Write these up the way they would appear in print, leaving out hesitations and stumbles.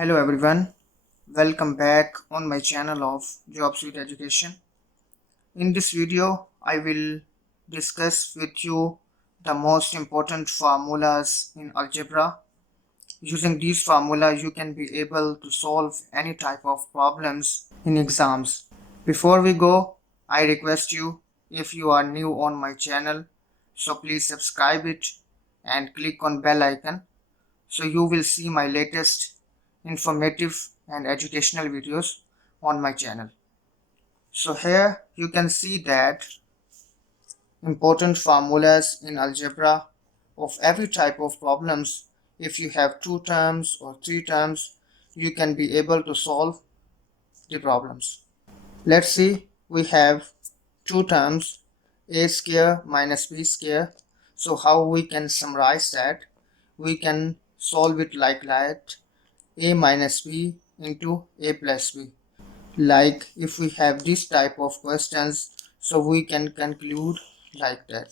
Hello everyone, welcome back on my channel of JobSuite Education. In this video, I will discuss with you the most important formulas in algebra. Using these formulas, you can be able to solve any type of problems in exams. Before we go, I request you, if you are new on my channel, so please subscribe it and click on bell icon so you will see my latest informative and educational videos on my channel. So here you can see that important formulas in algebra of every type of problems. If you have two terms or three terms, you can be able to solve the problems. Let's see, we have two terms, a square minus b square. So how we can summarize that? We can solve it like that: a minus b into a plus b. Like if we have this type of questions, so we can conclude like that.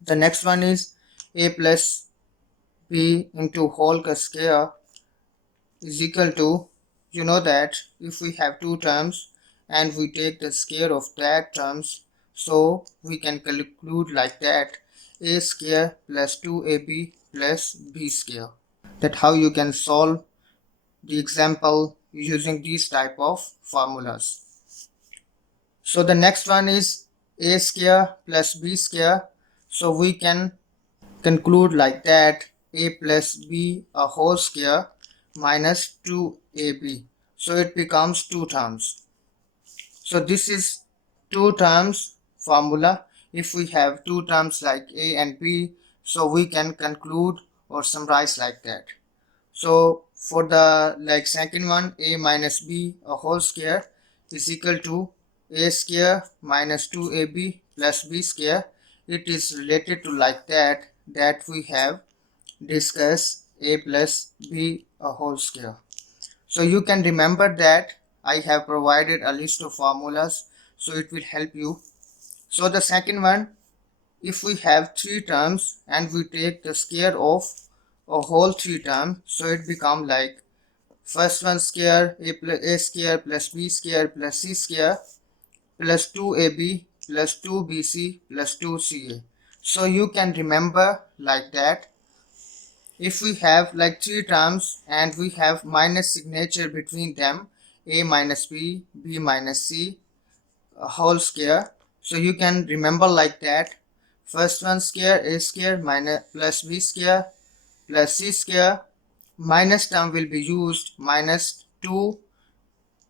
The next one is a plus b into whole square is equal to, you know that if we have two terms and we take the square of that terms, so we can conclude like that: a square plus 2ab plus b square. That how you can solve the example using these type of formulas. So the next one is a square plus b square. So we can conclude like that: a plus b a whole square minus 2ab. So it becomes two terms. So this is two terms formula. If we have two terms like a and b, so we can conclude or summarize like that. So for the second one, a minus b a whole square is equal to a square minus 2ab plus b square. It is related to like that we have discussed a plus b a whole square. So you can remember that I have provided a list of formulas, so it will help you. So the second one, if we have three terms and we take the square of a whole three term, so it become like first one square a square plus b square plus c square plus 2ab plus 2bc plus 2ca. So you can remember like that. If we have like three terms and we have minus signature between them, a minus b, b minus c, a whole square, so you can remember like that: first one square a square minus plus b square plus c square, minus term will be used, minus 2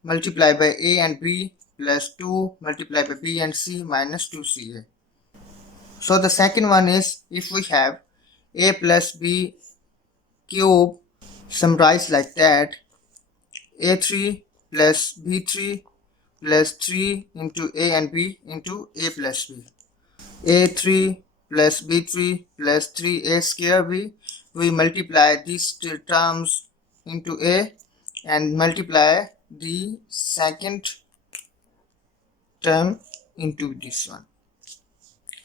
multiplied by a and b plus 2 multiplied by b and c minus 2ca. So the second one is, if we have a plus b cube, summarized like that: a3 plus b3 plus 3 into a and b into a plus b. a3 plus b3 plus 3a square b. We multiply these two terms into a and multiply the second term into this one.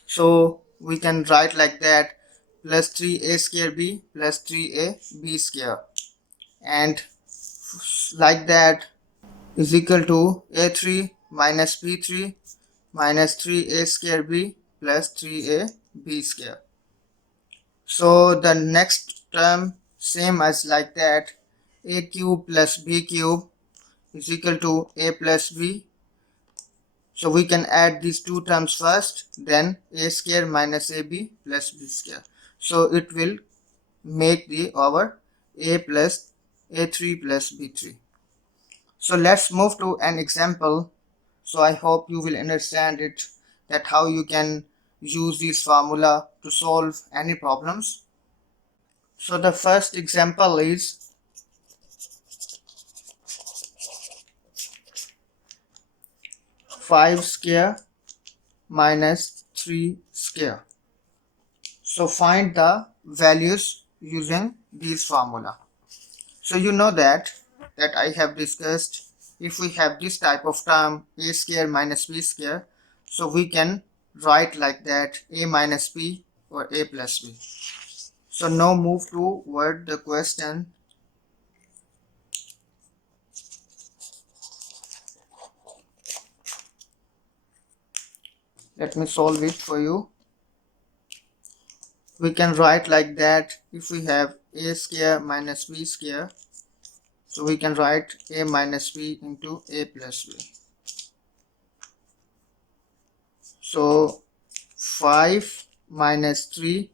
So we can write like that: plus 3a square b plus 3a b square, and like that is equal to a3 minus b3 minus 3a square b plus 3a b square. So the next term same as like that: a cube plus b cube is equal to a plus b. So we can add these two terms first, then a square minus ab plus b square. So it will make the our a plus a3 plus b3. So let's move to an example. So I hope you will understand it, that how you can use this formula to solve any problems. So the first example is 5 square minus 3 square. So find the values using this formula. So you know that I have discussed, if we have this type of term a square minus b square, so we can write like that: a minus b or a plus b. So now move toward the question. Let me solve it for you. We can write like that. If we have a square minus b square, so we can write a minus b into a plus b. So 5 minus 3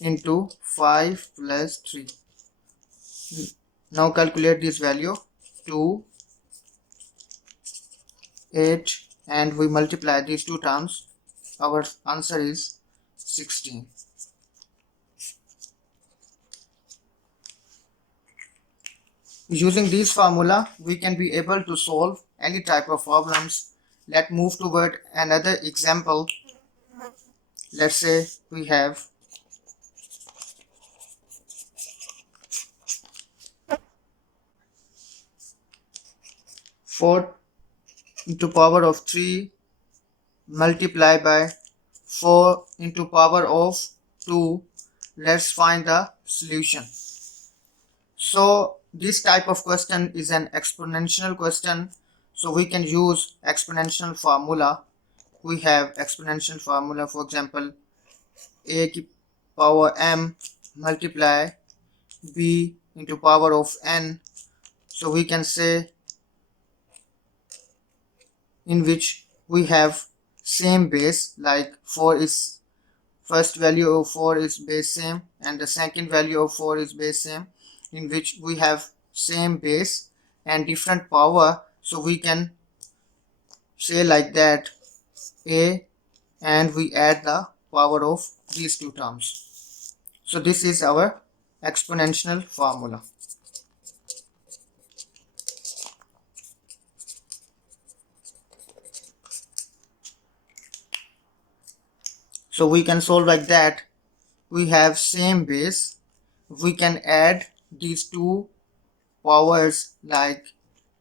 into 5 plus 3. Now calculate this value. 2, 8, and we multiply these two terms. Our answer is 16. Using this formula, we can be able to solve any type of problems. Let's move toward another example. Let's say we have 4 into power of 3 multiplied by 4 into power of 2. Let's find the solution. So this type of question is an exponential question, so we can use exponential formula. We have exponential formula, for example, a की power m multiply b into power of n. So we can say in which we have same base, like 4 is first value of 4 is base same and the second value of 4 is base same, in which we have same base and different power. So we can say like that a, and we add the power of these two terms. So this is our exponential formula. So we can solve like that. We have same base, we can add these two powers like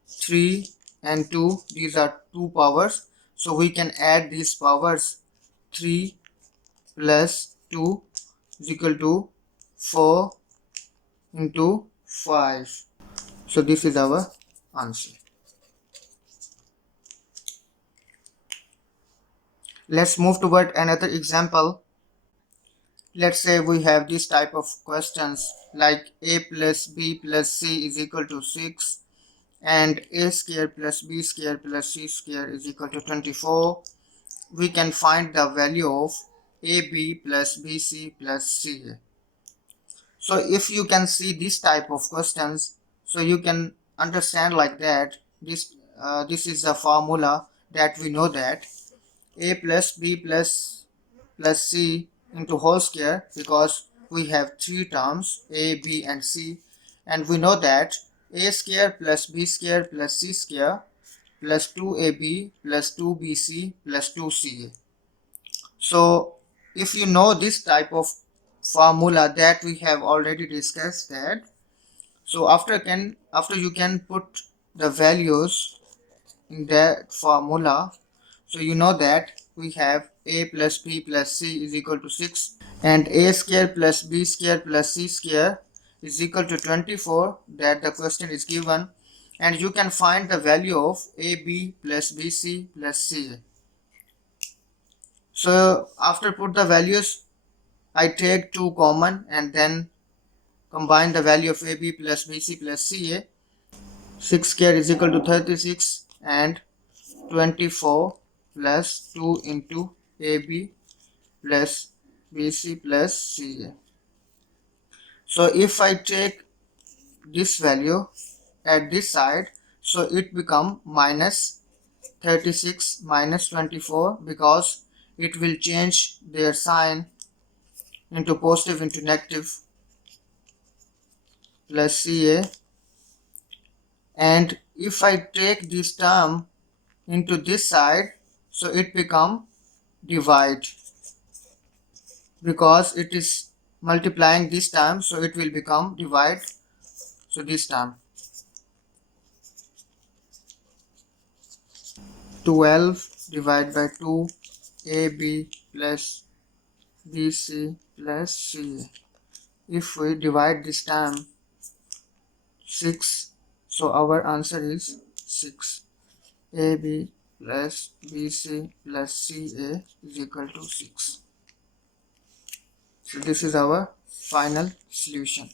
3 and 2. These are two powers, so we can add these powers. 3 plus 2 is equal to 4 into 5. So this is our answer. Let's move toward another example. Let's say we have this type of questions like a plus b plus c is equal to 6 and a square plus b square plus c square is equal to 24. We can find the value of ab plus bc plus ca. So if you can see this type of questions, so you can understand like that this is a formula that we know that a plus b plus c into whole square, because we have three terms a, b and c, and we know that a square plus b square plus c square plus 2ab plus 2bc plus 2ca. So if you know this type of formula that we have already discussed that, so after you can put the values in that formula, so you know that we have a plus b plus c is equal to 6 and a square plus b square plus c square is equal to 24, that the question is given, and you can find the value of ab plus bc plus ca. So after put the values, I take 2 common and then combine the value of ab plus bc plus ca. 6 square is equal to 36 and 24 plus 2 into ab plus bc plus ca. So if I take this value at this side, so it become minus 36 minus 24, because it will change their sign into positive into negative, plus ca. And if I take this term into this side, so it become divide, because it is multiplying this term, so it will become divide. So this term 12 divided by 2 ab plus bc plus ca. If we divide this term 6, so our answer is 6. ab plus BC plus CA is equal to 6. So this is our final solution.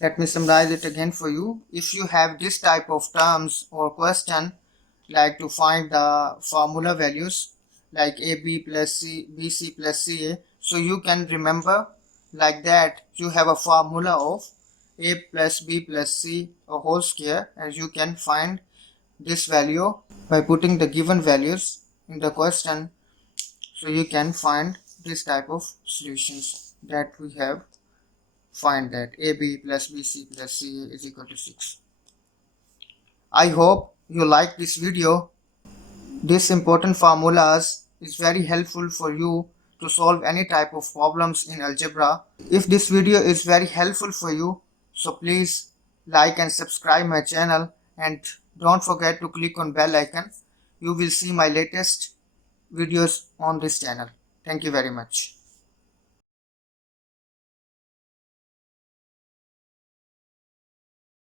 Let me summarize it again for you. If you have this type of terms or question, like to find the formula values like AB plus C, BC plus CA, so you can remember like that you have a formula of A plus B plus C a whole square, and you can find this value by putting the given values in the question. So you can find this type of solutions that we have. Find that AB plus BC plus CA is equal to 6. I hope you like this video. This important formulas is very helpful for you to solve any type of problems in algebra. If this video is very helpful for you, so please like and subscribe my channel, and don't forget to click on bell icon. You will see my latest videos on this channel. Thank you very much.